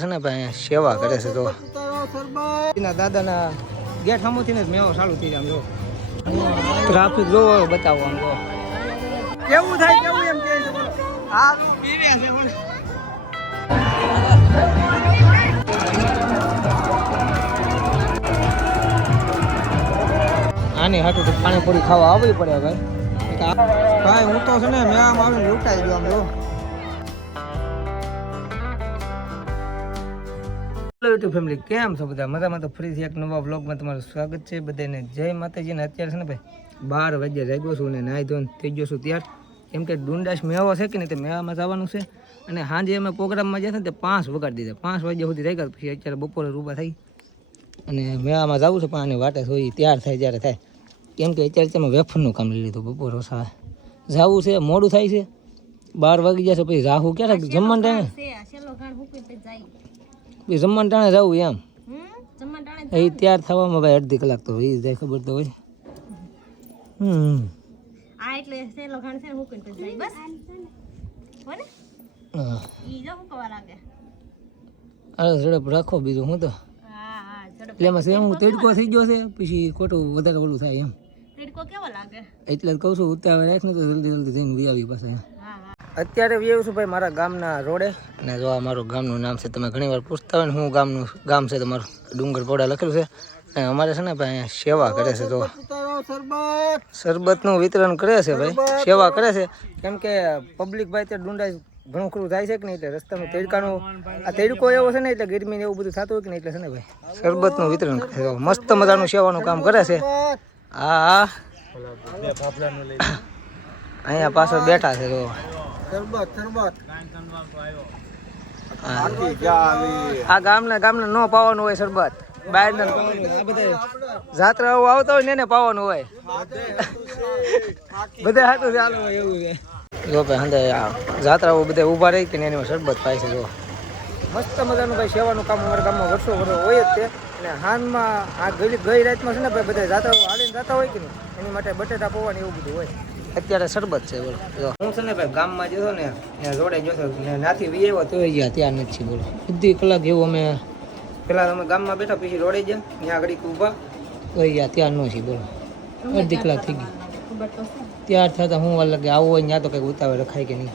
છે ને ભાઈ સેવા કરે છે તો એના દાદાના ગેટ સામુથી જ મેવો ચાલુ થઈ જાય. જો ટ્રાફિક જોવો બતાવો આમ જો કેવું થાય કેવું એમ કે છે. આ પીવે છે પણ આની હાટું તો પાણીપુરી ખાવા આવવી પડે ભાઈ. ભાઈ હું તો છે ને મેં આમ આવીને લૂંટાઈ ગયો આમ જો. હેલો યુટ્યુબ ફેમિલી, કેમ છો બધા? મજામાં? તો ફરીથી એક નવા વ્લોગમાં તમારું સ્વાગત છે. બધાને જય માતાજીને. અત્યારે છે ને ભાઈ 12 વાગ્યા જાગ્યો છું અને નાહી ધોઈને થઈ ગયો છું તૈયાર. કેમ કે ડુંડાશ મેવો છે કે નહીં, તે મેવામાં જવાનું છે. અને સાંજે અમે પ્રોગ્રામમાં જશે ને તે 5 વગાડી દીધા. 5 વાગ્યા સુધી રહી ગયા. પછી અત્યારે બપોરે રૂબા થઈ અને મેવામાં જવું છે. પણ આની વાટે થોડી તૈયાર થાય જ્યારે થાય. કેમ કે અત્યારે તમે વેફરનું કામ લઈ લીધું. બપોર ઓછા જવું છે, મોડું થાય છે, 12 વાગી જશે. પછી રાહુ ક્યારે જમવાનું ટાણે જમવાનું ટાણે જવું એમ એ તૈયાર થવામાં ભાઈ અડધી કલાક તો એ જાય, ખબર તો હોય. ઝડપ રાખો બીજું હું તો એમાં સેમ તેડકો થઈ ગયો છે. પછી ખોટું વધારે ઓલું થાય એમ. એટલે જ કહું છું ઉતાવળ રાખ ને તો જલ્દી જલ્દી જઈને વી આવી પાસે. અત્યારે વ્યવ છું ભાઈ મારા ગામના રોડે. અને જો આ મારું ગામનું નામ છે. તમે ઘણી વાર પૂછતા હોય ને હું ગામ છે તમારું, ડુંગર પોડા લખેલું છે. અને અમારે છે ને ભાઈ અહીંયા સેવા કરે છે. તો શરબતનું વિતરણ કરે છે ભાઈ, સેવા કરે છે. કેમ કે પબ્લિક ભાઈ ત્યાં ડુંડા ઘણું ખરું થાય છે કે નહીં, એટલે રસ્તાનું તેડકાનું આ તેડકો એવો છે ને, એટલે ગરમી ને એવું બધું થતું હોય કે નહીં, એટલે છે ને ભાઈ શરબતનું વિતરણ કરે છે. મસ્ત મજાનું સેવાનું કામ કરે છે. હા અહીંયા પાછળ બેઠા છે. તો આ ગામના નો પાવાનું હોય શરબત, બહાર ના જાત્રાઓ આવતા હોય ને એને પાવાનું હોય. બધા હાટું ચાલુ હોય એવું છે. જો ભાઈ હંદે જાત્રાઓ બધા ઊભા રહી કે એની શરબત પાય છે. જો મસ્ત મજાનું ભાઈ સેવાનું કામ અમારા ગામમાં વર્ષો હોય જ તે. અને હાનમાં આ ગઈ રાતમાં છે ને ભાઈ બધા જાત્રાઓ હાલીને જતા હોય કે નહીં, એની માટે બટેટા પૌવાની એવું બધું હોય. અત્યારે શરબત છે. બોલો હું છે ને ભાઈ ગામમાં જતો ને ત્યાં જોડે જતો ને નાથી વી આવ્યો તો ગયા ત્યાં નથી. બોલો બધી કલાક એવું અમે પેલા અમે ગામમાં બેઠા, પછી રોડે ગયા ત્યાં આગળ ઊભા તો ગયા ત્યાં ન છે. બોલો અડધી કલાક થઈ ગઈ. ત્યાર થતા હું વાર લાગે આવું હોય ત્યાં તો કંઈક ઉતાવળ રખાય કે નહીં.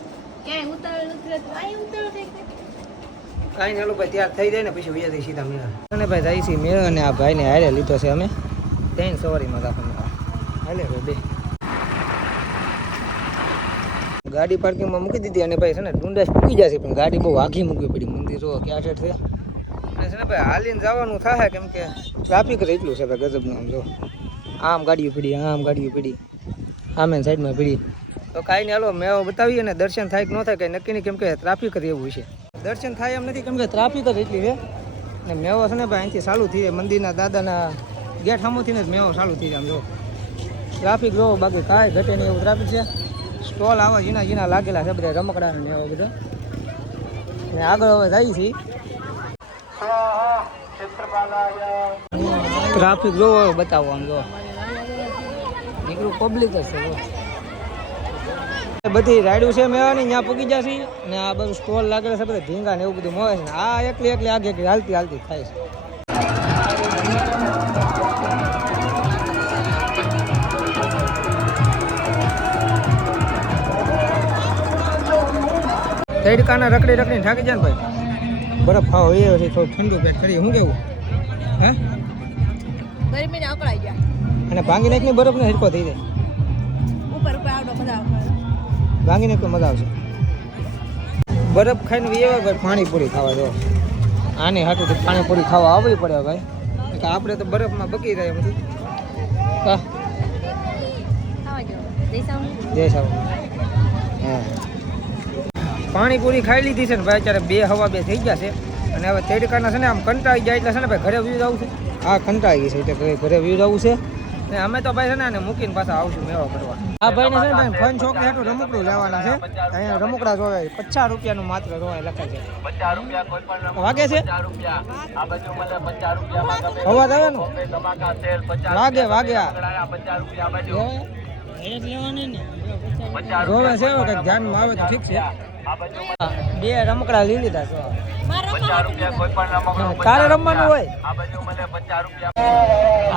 કાંઈ ચાલો ભાઈ તૈયાર થઈ જાય ને પછી વૈયા થઈ સીધા મેળા. અને ભાઈ જાય છે મેળા. અને આ ભાઈને હારે લીધો છે અમે ત્યાં સવારીમાં રાખવાનું હાલે ભાઈ બે ગાડી પાર્કિંગમાં મૂકી દીધી. અને ભાઈ છે ને ડુંડાશ મૂકી જશે, પણ ગાડી બહુ આઘી મૂકવી પડી. મંદિરો ક્યાં છે. અને છે ને ભાઈ હાલીને જવાનું થાય કેમ કે ટ્રાફિક એટલું છે ભાઈ ગજબનું. આમ જો આમ ગાડીઓ પડી, આમ ગાડીઓ પડી, આમે સાઈડમાં પડી. તો કાંઈ નહીં, હાલો મેવો બતાવીએ અને દર્શન થાય કે ન થાય કંઈ નક્કી નહીં. કેમ કે ટ્રાફિક જ એવું છે. દર્શન થાય એમ નથી કેમ કે ટ્રાફિક જ એટલી છે. અને મેવો છે ને ભાઈ અહીંથી ચાલુ થઈ જાય, મંદિરના દાદાના ગેટ સામુથી જ મેવો ચાલુ થઈ જાય. આમ જો ટ્રાફિક જોવો, બાકી કાંઈ ઘટે નહીં એવું ટ્રાફિક છે. સ્ટોલ આવા જીના લાગેલા છે બધા રમકડા ને એવા બધા. અને આગળ હવે જાય છે. ટ્રાફિક જોવો બતાવો આમ જો નીકળું પબ્લિક જ છે. બધી રાઈડું છે મેવાની ત્યાં પૂગી જશે. ને આ બધું સ્ટોલ લાગેલા છે બધા ઢીંગા ને એવું બધું મળે છે. આ એકલી આગે હાલતી થાય છે. તડકાના રખડી થાકી જાય ને ભાઈ. બરફ ખાવો એ છે, થોડું ઠંડુ પેટ કરી. શું કેવું હે ગરમીને અકળાઈ ગયા. અને ભાંગી નાખની બરફ ને હિરકો થઈ જાય ઉપર આવડો મજા આવે. ભાંગી નાખ મજા આવશે. બરફ ખાઈને એવા ભાઈ પાણીપુરી ખાવા જો. આની હાટું તો પાણીપુરી ખાવા આવવી પડે ભાઈ. આપણે તો બરફમાં બકી જાય બધું. હા જય સાવ હા પાણીપુરી ખાઈ લીધી છે ને ભાઈ. અત્યારે 2 સવા 2 થઈ ગયા છે. અને હવે તડકાના છે ને આમ કંટાળી જાય એટલે છે ને ભાઈ ઘરે વ્યૂ જવું છે. હા કંટાળી ગઈ છે એટલે ઘરે વ્યૂ જવું છે. ને અમે તો ભાઈ છે ને મૂકીને પાછા આવશું મેળો કરવા. આ ભાઈને છે ને ભાઈ ફન છોકરી હાટું રમકડું લેવાના છે. અહીંયા રમકડા જોવે 50 રૂપિયાનું માત્ર જોવાય લખાય છે. 50 રૂપિયા કોઈ પણ વાગે છે. 50 રૂપિયા આ બાજુ મને 50 રૂપિયા અવાજ આવે ને વાગે 50 રૂપિયા બાજુ એક લેવાની ને 50 જોવે છે. ધ્યાનમાં આવે તો ઠીક છે. 2 રમકડા લઈ લીધા છો. તારે રમવાનું હોય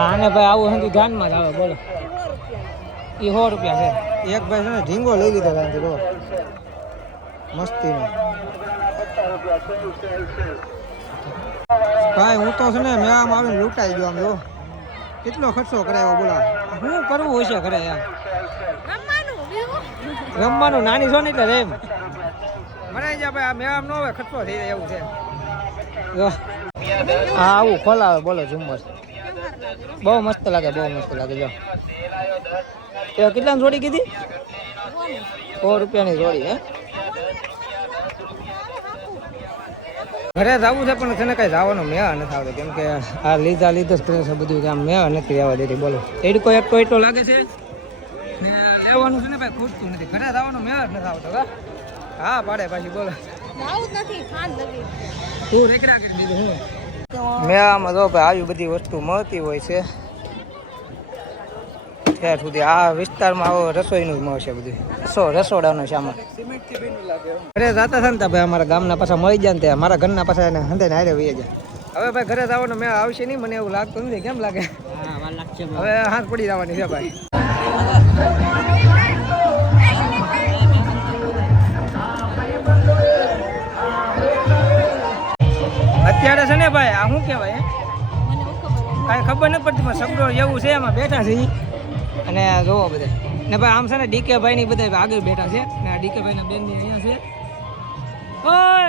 આને ભાઈ આવું હંધી ધ્યાનમાં જ આવે બોલો એ 100 રૂપિયા છે એક ભાઈ છે ને ઢીંગો લઈ લીધો ત્યાંથી રો મસ્તીનો ભાઈ હું તો છે ને મેં આમ આવીને લૂંટાઈ ગયો આમ જો કેટલો ખર્ચો કરાયો બોલા શું કરવું હોય છે ઘરે યાર રમવાનું નાની છો ને એટલે રેમ મને જા ભાઈ આ મેં આમ ન હોય ખર્ચો થઈ જાય એવું છે હા આવું ખોલાવે બોલો ઝુમ્મર બહુ મસ્ત લાગે જો એ કેટલાની જોડી કીધી 100 રૂપિયાની જોડી હે ઘરે જવું છે પણ છે ને કઈ જવાનો મેળા નથી આવતો કેમ કે આ લીધા જ કરે છે બધું કે આમ મેળા નથી આવવા દેતી બોલો એડકો એક તો એટલો લાગે છે ને લેવાનું છે ને ભાઈ ખૂટતું નથી ઘરે જવાનો મેળા જ નથી આવતો હા પાડે પાછી બોલો તું રેકડા કરી દીધું હું મેળામાં જો ભાઈ આવી બધી વસ્તુ મળતી હોય છે ત્યાં સુધી આ વિસ્તારમાં આવો રસોઈનું જ મળશે બધું રસોડાનું છે આમાં ઘરે જતા હતા ને ભાઈ અમારા ગામના પાછા મળી જાય ને ત્યાં મારા ઘરના પાછા એને હંધે હારે વહી જાય હવે ભાઈ ઘરે જવાનો મેં આવશે નહીં મને એવું લાગતું નથી કેમ લાગે હવે હાથ પડી જવાની છે ભાઈ અત્યારે છે ને ભાઈ આ શું કહેવાય કાંઈ ખબર નથી પડતી પણ સગડો એવું છે એમાં બેઠા છે અને જોવો બધા ને ભાઈ આમ છે ને ડીકે ભાઈ ની બધા આગળ બેઠા છે ને ડીકે ભાઈ ના બેન ની અહીંયા છે ઓય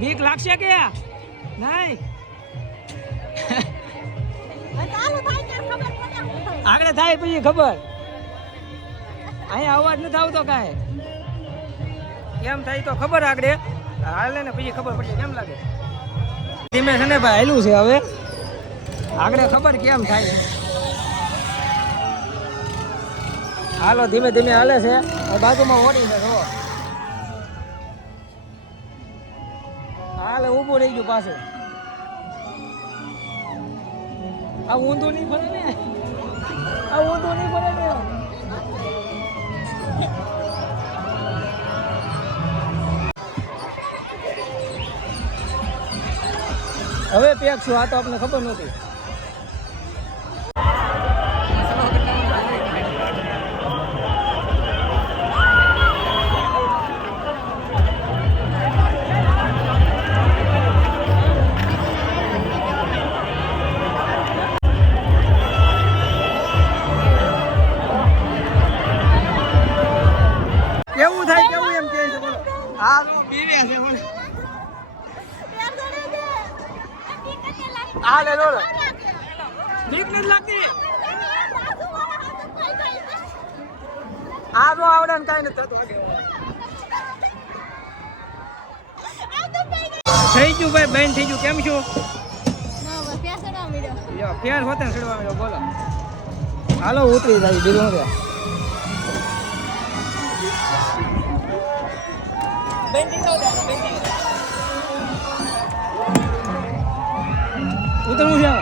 બીક લાગશે કે નહીં આગળ થાય પછી ખબર અહીંયા અવાજ નથી આવતો કાંઈ કેમ થાય તો ખબર આગળ હાલે ને પછી ખબર પડશે કેમ લાગે ધીમે છે ને ભાઈ હેલું છે હવે આગળ ખબર કેમ થાય હાલો ધીમે ધીમે હાલે છે બાજુમાં ઓડી છે હાલે ઊભું રહી ગયું પાછું આ ઊંધું નહીં ફરે ને હવે પેક છું આ તો આપને ખબર નહોતી કેવું થાય કેવું એમ કહે છે બોલો હા પીવે છે બોલો આ લે રોડ બીક નથી લાગતી આ તો આવડે ને કાંઈ નથી થતું થઈ ગયું ભાઈ બેન થઈ ગયું કેમ છું ફેર હોતે ને ચડવા મળ્યો બોલો હાલો ઉતરી જાય બીજું શું ઉતરવું છે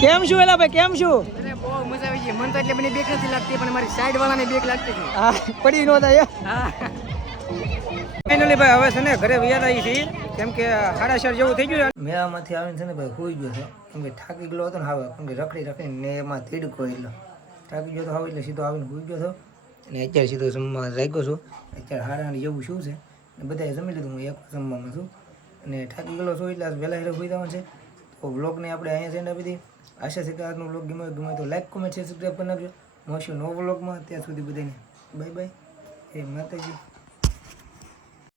કેમ છું એલા ભાઈ કેમ છું બહુ મજા આવી ગઈ મને તો એટલે મને બીક નથી લાગતી પણ મારી સાઈડ વાળાને બીક લાગતી હતી હા પડી નો થાય ફાઇનલી ભાઈ હવે છે ને ઘરે વ્યાજ આવી છે કેમ કે 4:30 જેવું થઈ ગયું મેળામાંથી આવીને છે ને ભાઈ સુઈ ગયો છે કેમ કે થાકી ગયો હતો ને હવે કેમ કે રખડીને એમાં તીડકો એટલો થાકી ગયો તો હવે એટલે સીધો આવીને સુઈ ગયો હતો અને અત્યારે સીધો જમવા જાગ્યો છું અત્યારે 8:30 જેવું શું છે બધાએ જમી લીધું હું એક જમવામાં છું અને થાકી ગયેલો છું એટલે વહેલા હેરે સુઈ જવાનું છે તો વ્લોગને આપણે અહીંયા સેન્ડ આપી દઈએ આશા છે કે આજનો વ્લોગ ગમે તો લાઈક કોમેન્ટ શેર સબસ્ક્રાઈબ કરી નાખજો મળશું નવો વ્લોગમાં ત્યાં સુધી બધાને બાય બાય એ માતાજી